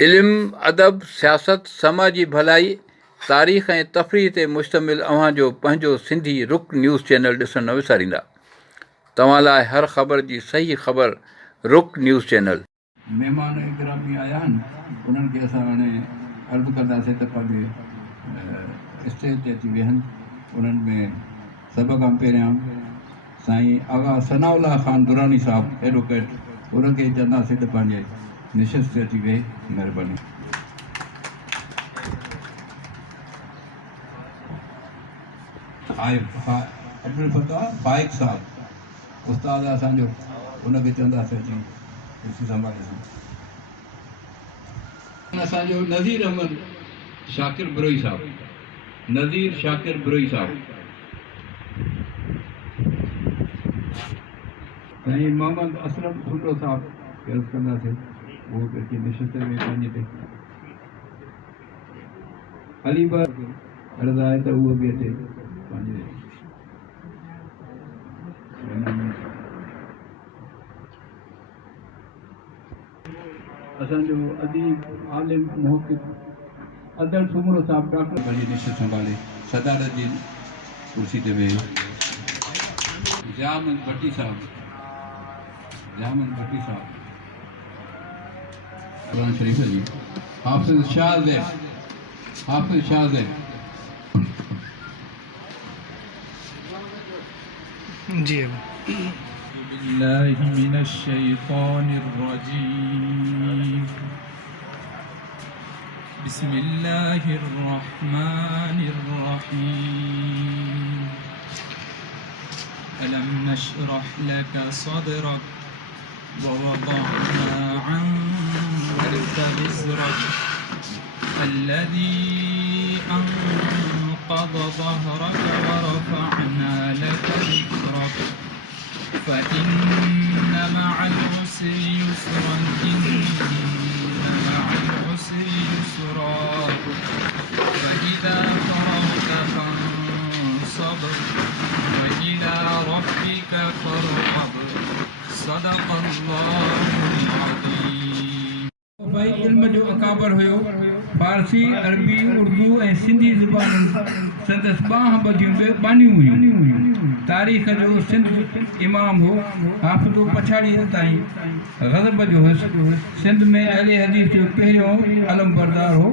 इल्म, अदब, सियासत, समाजी भलाई, तारीख़ ऐं तफ़रीह ते मुश्तमिल अव्हांजो पंहिंजो सिंधी रुख न्यूज़ चैनल ॾिसणु न विसारींदा। तव्हां लाइ हर ख़बर जी सही ख़बर रुख न्यूज़ चैनल। महिमान इकरामी आया आहिनि, उन्हनि खे असां हाणे अर्ज़ु कंदासीं त पंहिंजे स्टेज ते अची वेहनि। उन्हनि में सभ खां पहिरियां साईं आगा सनाउल्ला ख़ान दुरानी साहिबु एडवोकेट, उनखे चवंदासीं त पंहिंजे निशस्त ते अची वेहे। महिरबानी। अब्दुल फताह फाइक साहिबु उस्ताद असांजो, उनखे चवंदासीं अची कुर्सी संभाले। असांजो नज़ीर अहमद शाकिर बुरोई साहिबु, नज़ीर शाकिर बुरोई साहिबु। साईं मोहम्मद असलम भुट्टो साहिबु अर्ज़ु कंदासीं, वो अची निशस्त में पंहिंजे ते। अली बर अर्ज़ु आहे त उहो बि अचे पंहिंजे। असांजो अदीब आलिम मुहक़िक़ अदल सुमरो साहब डॉक्टर पंहिंजी निशस्त संभाले। सदारत जी कुर्सी ते वेहे। ज़ियामन भट्टी साहब, ज़ियामन भट्टी साहब कुरान शरीफ जी। हाफ़िज़ शाहज़ैब, हाफ़िज़ शाहज़ैब जी। बिस्मिल्लाहि मिनश शैतानिर रजीम। बिस्मिल्लाहिर रहमानिर रहीम। अलम नशरह लका सदरक व वदअना अन्का विज़रक अल्लज़ी أنقض ظهرك ورفعنا لك ذكرك فإن مع العسر يسرا إن مع العسر يسرا فإذا فرغت فانصب وإلى ربك فارغب صدق الله العظيم। भाई इल्म जो अकाबर हुयो। फारसी, अरबी, उर्दू ऐं सिंधी ज़ुबान संदसि 12 बदियूं बि बानियूं हुयूं। तारीख़ जो सिंध इमाम हो। हाफ़िज़ो पछाड़ीअ ताईं ग़ज़ब जो हुयुसि। सिंध में अहले हदीस जो पहिरियों अलम बरदार हो।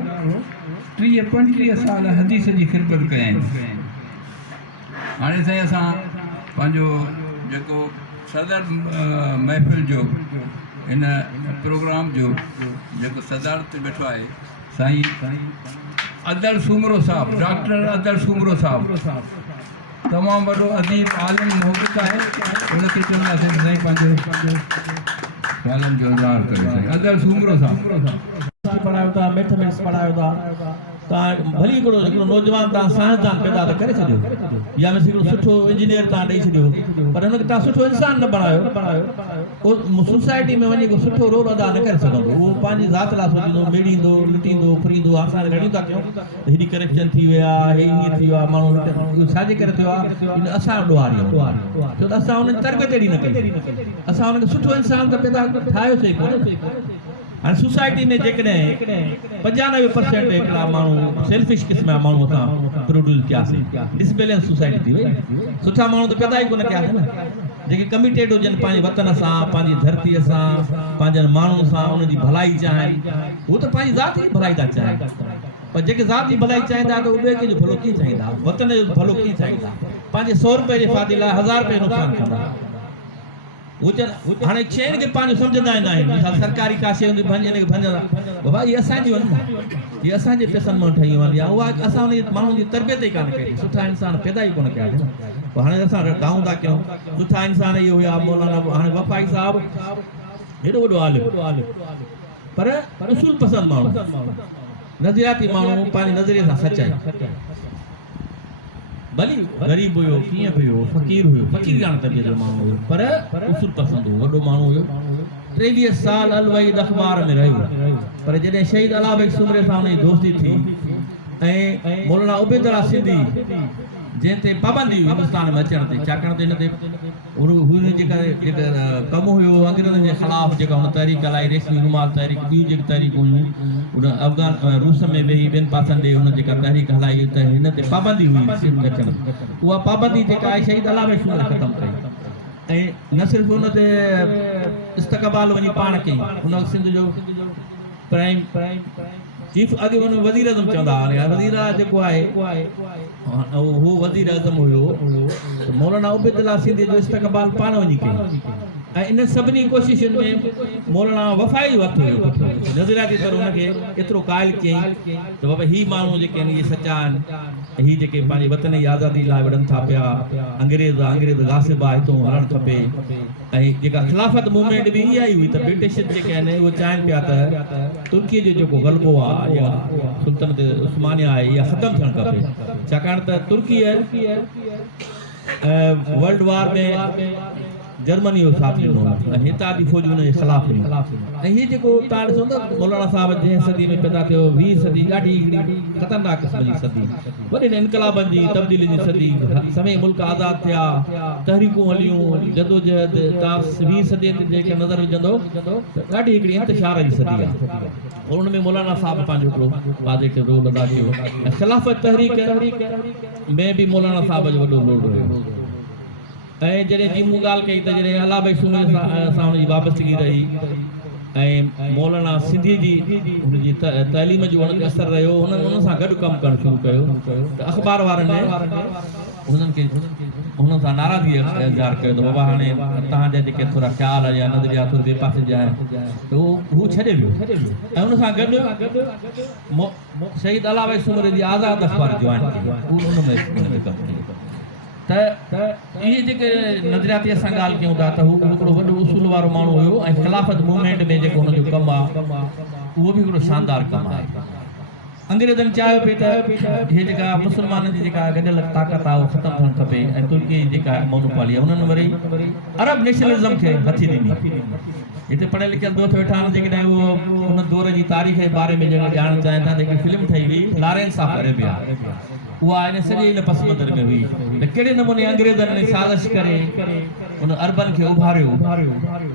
30-35 साल हदीस जी ख़िदमत कयईं। हाणे साईं असां पंहिंजो जेको सदर महफ़िल जो इन प्रोग्राम जो जेको सदारत ते वेठो आहे साईं अदल सुमरो साहिबु, डॉक्टर अदल सुमरो साहिबु तमामु वॾो अदीब आलिम मुहक़िक़ आहे। उनखे चवंदासीं साईं पंहिंजे ख़्यालनि जो इज़हार करे। साईं अदल सुमरो साहिबु पढ़ायो था, मैथमेटिक्स पढ़ायो था। तव्हां भली हिकिड़ो नौजवान तव्हां साइंसदान पैदा त करे छॾियो, या में हिकिड़ो सुठो इंजीनियर तव्हां ॾेई छॾियो, पर हुनखे तव्हां सुठो इंसान न बणायो। उहो सोसाइटी में वञी को सुठो रोल अदा न करे सघंदो। उहो पंहिंजी ज़ात लाइ सोचींदो, मेड़ींदो, लुटींदो, फुरींदो। असां घणियूं था कयूं त हेॾी करप्शन थी विया, हे हीअं थी वियो आहे, माण्हू छाजे करे थियो आहे, असां ॾोहारियूं छो त असां हुनजी तरबियत अहिड़ी न कई। असां हुनखे सुठो इंसान त पैदा ठाहियोसीं कोन। हाणे सोसाइटी में जेकॾहिं 95% हिकिड़ा माण्हू सेल्फिश क़िस्म जा माण्हू असां प्रोड्यूस कयासीं, डिसबैलेंस सोसाइटी थी वई। सुठा माण्हू त पैदा ई कोन कयासीं न, जेके कमिटेड हुजनि पंहिंजे वतन सां, पंहिंजी धरतीअ सां, पंहिंजनि माण्हुनि सां, उन्हनि जी भलाई चाहिनि। उहो त पंहिंजी ज़ात जी भलाई था चाहिनि, पर जेके ज़ात जी भलाई चाहींदा त उहे ॿिए कंहिंजो भलो कीअं चाहींदा, वतन जो भलो कीअं चाहींदा। पंहिंजे 100 रुपए जे फ़ाइदे लाइ 1000 रुपए नुक़सानु कंदा। हाणे शयुनि खे पंहिंजो सम्झंदा न आहिनि। मिसाल सरकारी का शइ हूंदी भंजंदा, बाबा इहे असांजी आहिनि न, इहे असांजे पैसनि मां ठही वञे। या उहा असां उन माण्हुनि जी तरबियत ई कान कई, सुठा इंसान पैदा ई कोन कयासीं न। पोइ हाणे असां गाऊं था कयूं सुठा इंसान इहे हुया मौलाना हाणे वफ़ाई साहिबु हेॾो वॾो आलिम, पर उसूल पसंदि माण्हू, नज़रियाती माण्हू, पंहिंजे नज़रिए सां सचाई। भली ग़रीब हुयो, कीअं बि हुयो, फ़क़ीर हुयो, फ़क़ीर कान तबियत जो माण्हू हुयो, पर उसूल पसंदि हो, वॾो माण्हू हुयो। 23 साल अलवईद अख़बार में रहियो, पर जॾहिं शहीद अला बेग सुमरे सां हुनजी दोस्ती थी ऐं मौलाना उबैदुल्लाह सिंधी जंहिं ते पाबंदी हुई हिंदुस्तान में अचण ते, छाकाणि त हिन ते हुन जेका कमु हुयो अंग्रेज़नि जे ख़िलाफ़ जेका हुन तहरीक हलाई रेशमी रुमाल तहरीक ॿियूं जेके तहरीकूं हुयूं हुन अफ़गान रूस में वेही ॿियनि पासनि ॾे हुन जेका तहरीक हलाई त हिन ते पाबंदी हुई सिंध अचण उहा पाबंदी जेका आहे शहीद अलामे शुमार ख़तमु कई ऐं न सिर्फ़ु हुन ते इस्तक़बाल वञी पाण कई हुन सिंध जो प्राइम चीफ अॻे हुन वज़ीर आज़म चवंदा हुआ वज़ीर जेको आहे उहो वज़ीर आज़म हुयो मौलाना उबैदुल्लाह सिंधी जो इस्तक़बाल पाण वञी कई ऐं इन सभिनी कोशिशुनि में मौलाना वफ़ाई वक़्तु हुयो नज़रियाती तौरु हुनखे एतिरो क़ाइल कयईं त बाबा ही माण्हू जेके आहिनि इहे सचा आहिनि ही जेके पंहिंजे वतन जी आज़ादी लाइ विढ़नि था पिया अंग्रेज़ गासिब आहे हितां हलणु खपे ऐं जेका ख़िलाफ़त मूवमेंट बि इहा ई हुई त ब्रिटिश जेके आहिनि उहे चाहिनि पिया त तुर्कीअ जो जेको ग़लबो आहे या सुल्तनत उस्मानिया आहे इहा ख़तमु थियणु खपे छाकाणि त तुर्की वर्ल्ड वार में जर्मनी जो साथ ॾिनो ऐं हितां जी फ़ौज हुन जे ख़िलाफ़ हुई ऐं हीअ जेको तव्हां ॾिसो त मौलाना साहिब जंहिं सदी में पैदा थियो 20 सदी ॾाढी हिकिड़ी ख़तरनाक क़िस्म जी सदी वॾे इनकलाबनि जी तब्दीली जी सदी समय मुल्क आज़ादु थिया तहरीकूं हलियूं जदोजहद तव्हां 20 सदी ते जेके नज़र विझंदो त ॾाढी हिकिड़ी इंतिशार जी सदी आहे और हुन में मौलाना साहिब पंहिंजो हिकिड़ो पॉज़िटिव रोल अदा कयो ऐं ख़िलाफ़त तहरीक में बि मौलाना साहिब जो वॾो रोल रहियो ऐं जॾहिं जी मूं ॻाल्हि कई त जॾहिं अलाह सूमे सां हुनजी वाबस्तगी रही ऐं मौलाना सिंधी जी हुनजी तइलीम जो हुनखे असरु रहियो हुन सां गॾु कमु करणु शुरू कयो त अख़बार वारनि हुननि खे हुन सां नाराज़गी इज़हार कयो त बाबा हाणे तव्हांजा जेके थोरा ख़्याल या नज़रिया थोरे ॿिए पासे जा आहिनि त हू छॾे वियो ऐं हुन सां गॾु शहीद अलाह सूमे जी आज़ादु अख़बार जॉइन कई हू हुन में कमु कयो त इहे जेके नज़रियाती असां ॻाल्हि कयूं था त हू हिकिड़ो वॾो उसूल वारो माण्हू हुयो ऐं ख़िलाफ़त मूवमेंट में जेको हुनजो कमु आहे उहो बि हिकिड़ो शानदार कमु आहे अंग्रेज़नि चाहियो पिए त इहे जेका मुस्लमाननि जी जेका गॾियल ताक़त आहे उहो ख़तमु थियणु खपे ऐं तुर्की जी जेका मोनोपॉली आहे हुननि वरी अरब नेशनलिज़म खे हथी ॾिनी हिते पढ़ियल लिखियल दोस्त वेठा आहिनि जेकॾहिं उहो हुन दौर जी तारीख़ जे बारे में जेको ॼाणणु चाहिनि था जेकी फिल्म ठही हुई लॉरेंस ऑफ अरेबिया उहा इन सॼे इन पस मंज़र में हुई त कहिड़े नमूने अंग्रेज़नि साज़िश करे उन अरबन खे उभारियो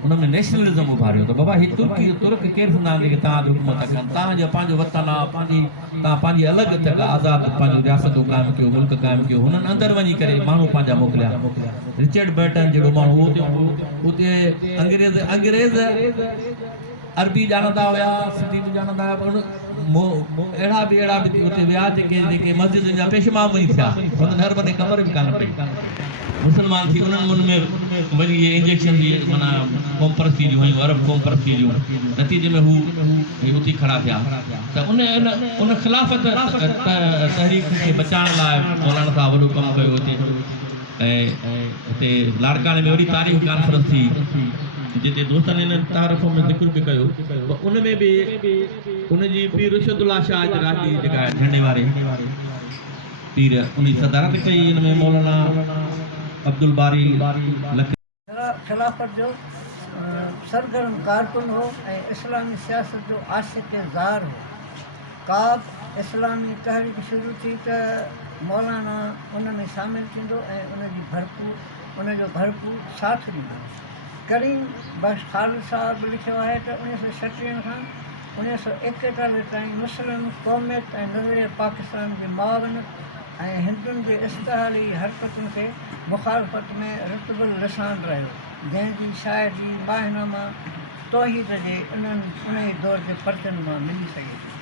उन में नेशनलिज़म उभारियो त बाबा हीअ तुर्क केरु थींदा आहिनि जेके तव्हांजो हुकूमत कनि तव्हांजो पंहिंजो वतन आहे तव्हां पंहिंजी अलॻि जेका आज़ादु पंहिंजो रियासतूं क़ाइमु कयो मुल्क क़ाइमु कयो हुननि अंदरि वञी करे माण्हू पंहिंजा मोकिलिया रिचर्ड बर्टन जहिड़ो माण्हू उते अंग्रेज़ अरबी ॼाणंदा हुया सिंधी बि ॼाणंदा हुया पर अहिड़ा बि उते विया जेके मस्जिदनि जा पेशमाम वञी थिया हुननि हर बने ख़बर बि कान पई मुस्लमान थी उन्हनि मुल्क में वरी इहे इंजेक्शन जी माना क़ौम परस्ती जूं हुयूं अरब क़ौम परस्ती जूं नतीजे में हू उती खड़ा थिया त उन ख़िलाफ़त तहरीक खे बचाइण लाइ मौलाना साहिब वॾो कमु कयो हिते ऐं हिते लाड़काने में वरी तारीख़ कॉन्फ्रेंस थी जिते दोस्तनि हिन तारीख़ में ज़िक्र बि कयो उन में बि उनजी पीर रुशदुल्ला शाह राजी जेका झंडे वारे पीर उन सदारत कई हिन में मौलाना अब्दुल बारी खिलाफत जो सरगर्म कारकुन हो ऐं इस्लामी सियासत जो आशिक़ ज़ार हो का इस्लामी तहरीक शुरू थी त मौलाना उन में शामिल थींदो ऐं उनजो भरपूर साथ ॾींदो करीम बख्श ख़ालिद साहब लिखियो आहे त 1936 खां 1941 ताईं मुस्लिम क़ौमियत ऐं नज़रिया पाकिस्तान जे मुआवनत ऐं हिंदुनि जे इश्तिहाली हरकतुनि खे मुखालफ़त में रुतबुल लिसान रहियो जंहिंजी शाइरी माहिनामा तौहीद जे उन दौर जे परचनि मां मिली सघे थी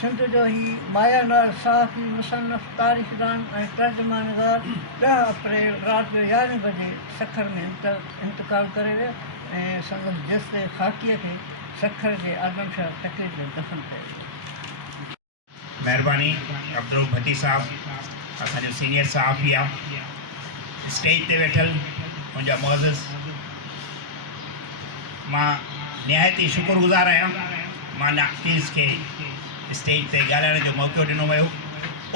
सिंध जो ही मायानार साफ़ी मुसन्नफ़ तारीख़दान ऐं तर्जुमानगार 10 अप्रैल राति जो 11 बजे सखर में इंतकाल करे विया ऐं संदसि जस्ते ख़ाकीअ खे सखर जे आदमशाह तक़रीर में दफ़न कयो। महिरबानी अब्दुल भट्टी साहब असांजो सीनियर सहाफ़ी आहे स्टेज ते वेठल मुंहिंजा मुअज़्ज़िज़ मां निहायती शुक्रगुज़ार आहियां मां नाक़ीज़ खे स्टेज ते ॻाल्हाइण जो मौक़ो ॾिनो वियो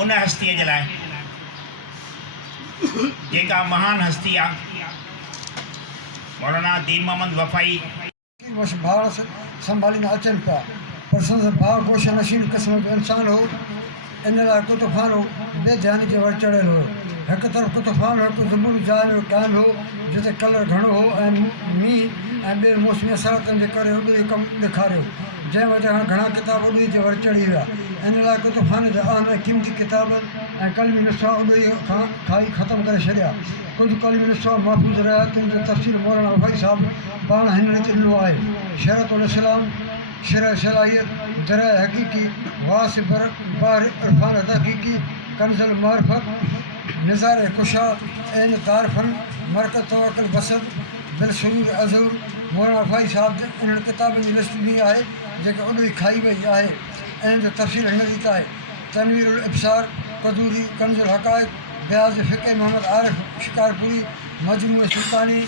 उन हस्तीअ जे लाइ जेका महान हस्ती आहे मौलाना दीन मोहम्मद वफ़ाई बस भाव संभालींदा अचनि पिया पर संदसि भाव गोश नशीन क़िस्म जो इंसानु हो इन लाइ कुतुबखानो बेध्यानी ते वर चढ़ियल हो। हिक तरफ़ कुतुफ़ान हिकु ज़बूर जाइ जो क़ाइम हो जिते कलर घणो हो ऐं मींहुं ऐं ॿिए मौसमी असरातनि जे करे उॾो ई कमु ॾेखारियो, जंहिं वजह खां घणा किताब उॾो ई ते वर चढ़ी विया। इन लाइ कुतुफ़ान जे आम में क़ीमती किताब ऐं कलमी नुस्ख़ा उॾो ई खां खाई ख़तमु करे छॾिया। कुझु कलमी नुस्ख़ा महफ़ूज़ रहिया, तिन जो तफ़सील मौलाना वफ़ाई साहब पाण हिन रीति ॾिनो आहे। शरतुल इस्लाम, शरह सलाहियत, दरिया हक़ीक़ी, वास बार इरफान तहक़ीक़ी, कंज़ुल मारिफत, निज़ार कुशा, ऐन तारफ़न, मरकज़ तवक्कुल बसर, बिलशुरूर अज़ूर। मौलाना वफ़ाई साहब इन्हनि किताबनि जी लिस्ट ॾिनी आहे जेके उॾो ई खाई वई आहे। ऐं जो तफ़सील हिन रीति आहे: तनवीरुल इब्सार, क़दूरी, कंज़ुल हक़ाइक़, ब्याज़ फ़िक़्ह मोहम्मद आरिफ़ शिकारपुरी, मजमू सुल्तानी,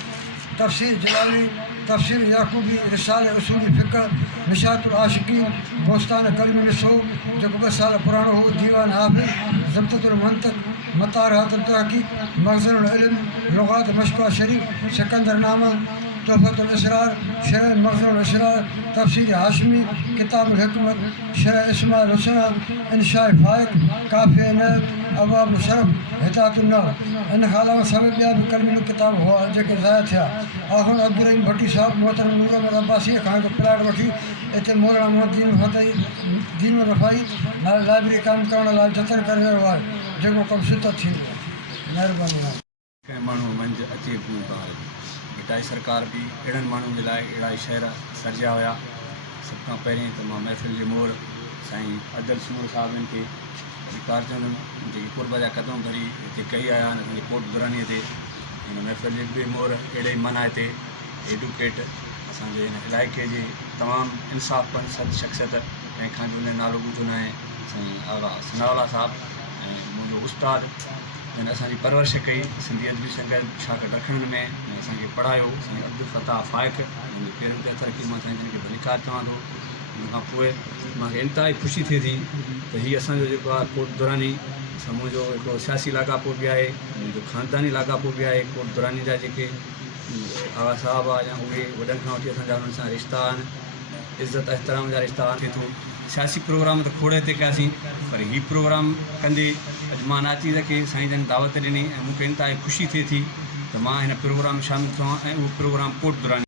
तफ़सीर जलाली, तफ़सीर याक़ूबी, रिसाल उसूली फ़िक़्ह, मिशातुल आशिक़ीन, बोस्तान कलमी निसो जेको 2 साल पुराणो हो, दीवान हाफ़िज़, ज़ब्तुल मंतिक़, मतारहातुल तहक़ीक़, मख़ज़नुल इल्म, लुग़ात मशक़ा शरीफ़, सिकंदर नामा, तोहफ़तुल इसरार, शरह मख़ज़नुल इसरार, तफ़सीर हाशमी, किताबुल हिकमत, शरह इस्माइल हुसना, इंशाए फ़ाइक़, काफ़िया नब, अबवाबुल शरफ़, हिदायतुन नव। इन खां अलावा सभई ॿिया बि कलमी किताब हुआ जेके ज़ाया थिया। आख़िर अब्दुल रहीम भट्टी साहब मोहतरम नूर अहमद अब्बासी खां हिकु प्लाट वठी हिते मौलाना मोहम्मद दीन रफ़ाई नाले लाइब्रेरी क़ाइमु करण लाइ जतन करे रहियो आहे, जेको कमु सुत थी वियो। महिरबानी आहे। कंहिं माण्हू मंझि अचे कोन था। हिताई सरकार बि अहिड़नि माण्हुनि जे लाइ अहिड़ा ई शहर सर्जिया हुया। सभ खां पहिरीं त मां महफ़िल जे मोर साईं अदल सूर साहिबनि खे अधिकार चवंदुमि, जेके कुर्ब जा क़दम भरी हिते कई आया आहिनि असांजे कोट दुरानीअ ते। हिन महफ़िल जे ॿिए मोर अहिड़े ई मना हिते एडुकेट असांजे हिन इलाइक़े जे तमामु इंसाफ़ पंसद शख़्सियत, कंहिंखां बि हुन नालो ॿुधो न आहे, साईं आगा सनावाला साहिबु ऐं मुंहिंजो उस्ताद हिन असांजी परवरिश कई सिंधी अदबी संगत शागिर्द रखण में, ऐं असांखे पढ़ायो साईं अब्दुल फ़ताह फ़ाइक़। मुंहिंजे पहिरियों ते तरक़ी मां साईं जिन खे भलिकार चवां थो। हुन खां पोइ मूंखे इंतिहाई ख़ुशी थिए थी त हीअ असांजो जेको आहे कोट दुरानी समूह जो हिकिड़ो सियासी लाॻापो बि आहे, मुंहिंजो ख़ानदानी लाॻापो बि आहे। कोट दुरानी जा जेके आगा साहब आहे या उहे वॾनि खां वठी असांजा उन्हनि सां रिश्ता आहिनि, इज़त एहतराम जा रिश्ता थिए थो। सियासी प्रोग्राम त खोड़े ते कयासीं, पर हीउ प्रोग्राम कंदे अॼु मां नाचीज़ खे साईं जन दावत ॾिनी ऐं मूंखे इंतिहाई ख़ुशी थिए थी त मां हिन प्रोग्राम में शामिलु थियां ऐं उहो प्रोग्राम कोट दुरानी